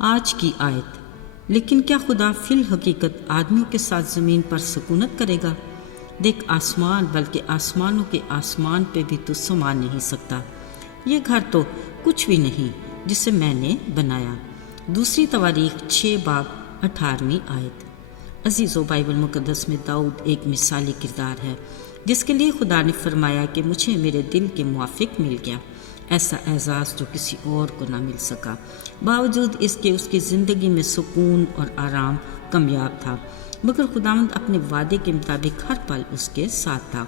آج کی آیت۔ لیکن کیا خدا فی الحقیقت آدمیوں کے ساتھ زمین پر سکونت کرے گا؟ دیکھ آسمان، بلکہ آسمانوں کے آسمان پہ بھی تو سما نہیں سکتا۔ یہ گھر تو کچھ بھی نہیں جسے میں نے بنایا۔ دوسری تواریخ 6 باب 18 آیت۔ عزیزو، بائبل مقدس میں داؤد ایک مثالی کردار ہے جس کے لیے خدا نے فرمایا کہ مجھے میرے دل کے موافق مل گیا، ایسا اعزاز جو کسی اور کو نہ مل سکا، باوجود اس کے اس کی زندگی میں سکون اور آرام کمیاب تھا، مگر خداوند اپنے وعدے کے مطابق ہر پل اس کے ساتھ تھا۔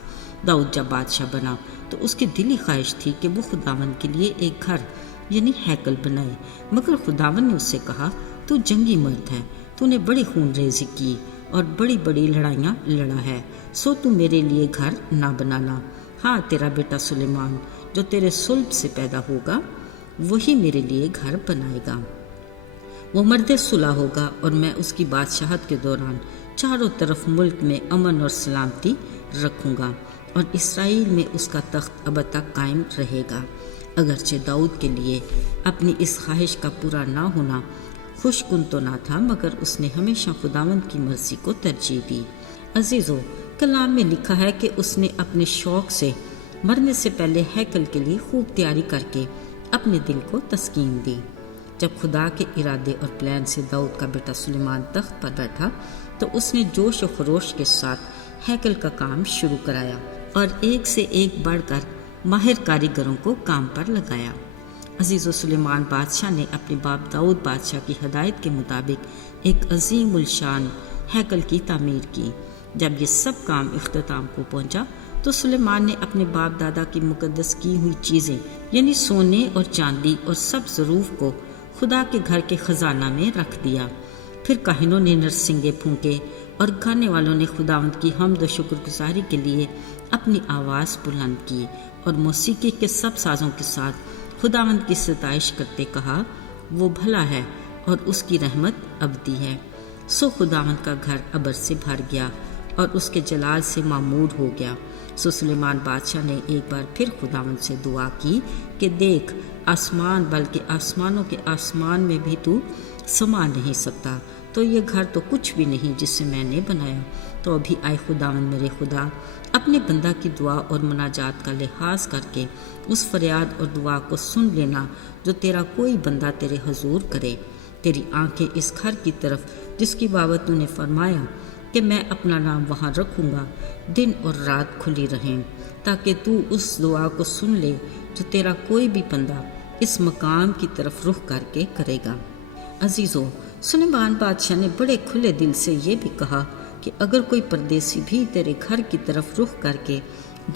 داؤد جب بادشاہ بنا تو اس کی دلی خواہش تھی کہ وہ خداوند کے لیے ایک گھر یعنی ہیکل بنائے، مگر خداوند نے اس سے کہا، تو جنگی مرد ہے، تو نے بڑی خون ریزی کی اور بڑی بڑی لڑائیاں لڑا ہے، سو تو میرے لیے گھر نہ بنانا۔ ہاں، تیرا بیٹا سلیمان جو تیرے صلب سے پیدا ہوگا وہی میرے لیے گھر بنائے گا۔ وہ مرد صلح ہوگا اور میں اس کی بادشاہت کے دوران چاروں طرف ملک میں امن اور سلامتی رکھوں گا، اور اسرائیل میں اس کا تخت ابد تک قائم رہے گا۔ اگرچہ داؤد کے لیے اپنی اس خواہش کا پورا نہ ہونا خوش کن تو نہ تھا، مگر اس نے ہمیشہ خداوند کی مرضی کو ترجیح دی۔ عزیزو، کلام میں لکھا ہے کہ اس نے اپنے شوق سے مرنے سے پہلے ہیکل کے لیے خوب تیاری کر کے اپنے دل کو تسکین دی۔ جب خدا کے ارادے اور پلان سے داؤد کا بیٹا سلیمان تخت پر بیٹھا تو اس نے جوش و خروش کے ساتھ ہیکل کا کام شروع کرایا اور ایک سے ایک بڑھ کر ماہر کاریگروں کو کام پر لگایا۔ عزیز سلیمان بادشاہ نے اپنے باپ داؤد بادشاہ کی ہدایت کے مطابق ایک عظیم الشان ہیکل کی تعمیر کی۔ جب یہ سب کام اختتام کو پہنچا تو سلیمان نے اپنے باپ دادا کی مقدس کی ہوئی چیزیں یعنی سونے اور چاندی اور سب ظروف کو خدا کے گھر کے خزانہ میں رکھ دیا۔ پھر کاہنوں نے نرسنگے پھونکے اور گانے والوں نے خداوند کی حمد و شکر گزاری کے لیے اپنی آواز بلند کی اور موسیقی کے سب سازوں کے ساتھ خداوند کی ستائش کرتے کہا، وہ بھلا ہے اور اس کی رحمت ابدی ہے۔ سو خداوند کا گھر ابر سے بھر گیا اور اس کے جلال سے معمور ہو گیا۔ سو سلیمان بادشاہ نے ایک بار پھر خداوند سے دعا کی کہ دیکھ آسمان، بلکہ آسمانوں کے آسمان میں بھی تو سما نہیں سکتا، تو یہ گھر تو کچھ بھی نہیں جسے میں نے بنایا۔ تو ابھی آئے خداوند میرے خدا، اپنے بندہ کی دعا اور مناجات کا لحاظ کر کے اس فریاد اور دعا کو سن لینا جو تیرا کوئی بندہ تیرے حضور کرے۔ تیری آنکھیں اس گھر کی طرف جس کی بابت تو نے فرمایا کہ میں اپنا نام وہاں رکھوں گا، دن اور رات کھلی رہیں، تاکہ تو اس دعا کو سن لے جو تیرا کوئی بھی بندہ اس مقام کی طرف رخ کر کے کرے گا۔ عزیزو، سلیمان بادشاہ نے بڑے کھلے دل سے یہ بھی کہا کہ اگر کوئی پردیسی بھی تیرے گھر کی طرف رخ کر کے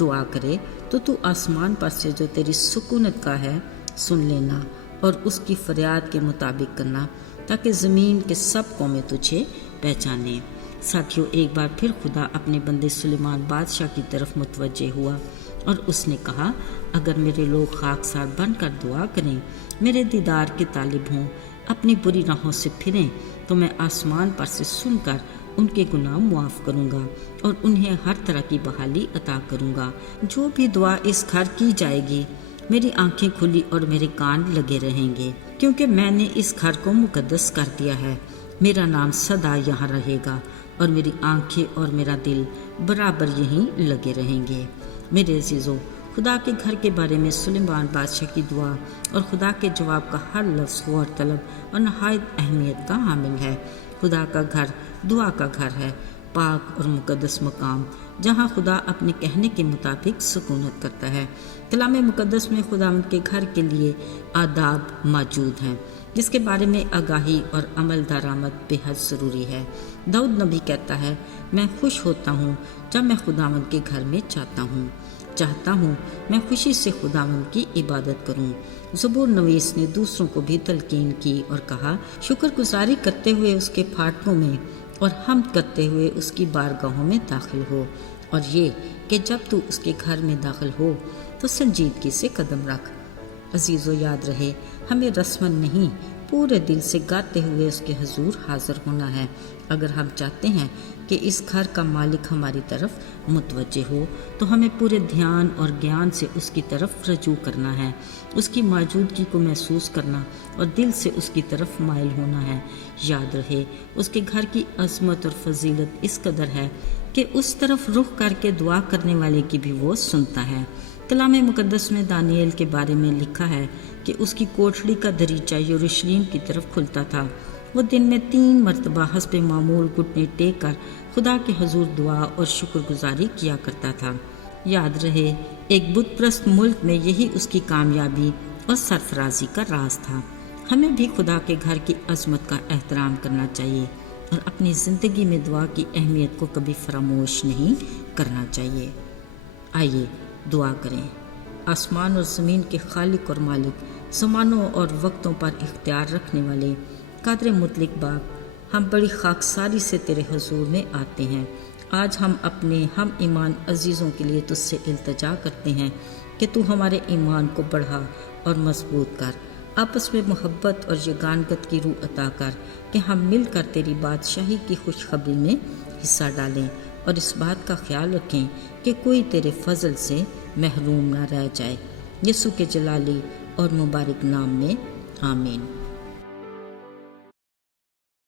دعا کرے تو آسمان پر سے جو تیری سکونت کا ہے سن لینا اور اس کی فریاد کے مطابق کرنا، تاکہ زمین کے سب قومیں تجھے پہچانے۔ ساتھیو، ایک بار پھر خدا اپنے بندے سلیمان بادشاہ کی طرف متوجہ ہوا اور اس نے کہا، اگر میرے لوگ خاکسار بن کر دعا کریں، میرے دیدار کے طالب ہوں، اپنی بری راہوں سے پھریں، تو میں آسمان پر سے سن کر ان کے گناہ معاف کروں گا اور انہیں ہر طرح کی بحالی عطا کروں گا۔ جو بھی دعا اس گھر کی جائے گی، میری آنکھیں کھلی اور میرے کان لگے رہیں گے، کیونکہ میں نے اس گھر کو مقدس کر دیا ہے۔ میرا نام سدا یہاں رہے گا اور میری آنکھیں اور میرا دل برابر یہیں لگے رہیں گے۔ میرے عزیزو، خدا کے گھر کے بارے میں سلیمان بادشاہ کی دعا اور خدا کے جواب کا ہر لفظ غور طلب اور نہایت اہمیت کا حامل ہے۔ خدا کا گھر دعا کا گھر ہے، پاک اور مقدس مقام جہاں خدا اپنے کہنے کے مطابق سکونت کرتا ہے۔ کلام مقدس میں خداوند کے گھر کے لیے آداب موجود ہیں جس کے بارے میں آگاہی اور عمل درآمد بے حد ضروری ہے۔ داؤد نبی کہتا ہے، میں خوش ہوتا ہوں جب میں خداوند کے گھر میں چاہتا ہوں میں خوشی سے خداوند کی عبادت کروں۔ زبور نویس نے دوسروں کو بھی تلقین کی اور کہا، شکر گزاری کرتے ہوئے اس کے پھاٹکوں میں اور حمد کرتے ہوئے اس کی بارگاہوں میں داخل ہو، اور یہ کہ جب تو اس کے گھر میں داخل ہو تو سنجیدگی سے قدم رکھ۔ عزیزو، یاد رہے، ہمیں رسماً نہیں پورے دل سے گاتے ہوئے اس کے حضور حاضر ہونا ہے۔ اگر ہم چاہتے ہیں کہ اس گھر کا مالک ہماری طرف متوجہ ہو تو ہمیں پورے دھیان اور گیان سے اس کی طرف رجوع کرنا ہے، اس کی موجودگی کو محسوس کرنا اور دل سے اس کی طرف مائل ہونا ہے۔ یاد رہے اس کے گھر کی عظمت اور فضیلت اس قدر ہے کہ اس طرف رخ کر کے دعا کرنے والے کی بھی وہ سنتا ہے۔ کلام مقدس میں دانیال کے بارے میں لکھا ہے کہ اس کی کوٹھڑی کا دریچہ یروشلم کی طرف کھلتا تھا۔ وہ دن میں 3 مرتبہ حسب معمول گھٹنے ٹیک کر خدا کے حضور دعا اور شکر گزاری کیا کرتا تھا۔ یاد رہے ایک بت پرست ملک میں یہی اس کی کامیابی اور سرفرازی کا راز تھا۔ ہمیں بھی خدا کے گھر کی عظمت کا احترام کرنا چاہیے اور اپنی زندگی میں دعا کی اہمیت کو کبھی فراموش نہیں کرنا چاہیے۔ آئیے دعا کریں۔ آسمان اور زمین کے خالق اور مالک، زمانوں اور وقتوں پر اختیار رکھنے والے قادر مطلق باپ، ہم بڑی خاکساری سے تیرے حضور میں آتے ہیں۔ آج ہم اپنے ہم ایمان عزیزوں کے لیے تجھ سے التجا کرتے ہیں کہ تو ہمارے ایمان کو بڑھا اور مضبوط کر، آپس میں محبت اور یگانگت کی روح عطا کر کہ ہم مل کر تیری بادشاہی کی خوشخبری میں حصہ ڈالیں اور اس بات کا خیال رکھیں کہ کوئی تیرے فضل سے محروم نہ رہ جائے۔ یسوع کے جلالی اور مبارک نام میں آمین۔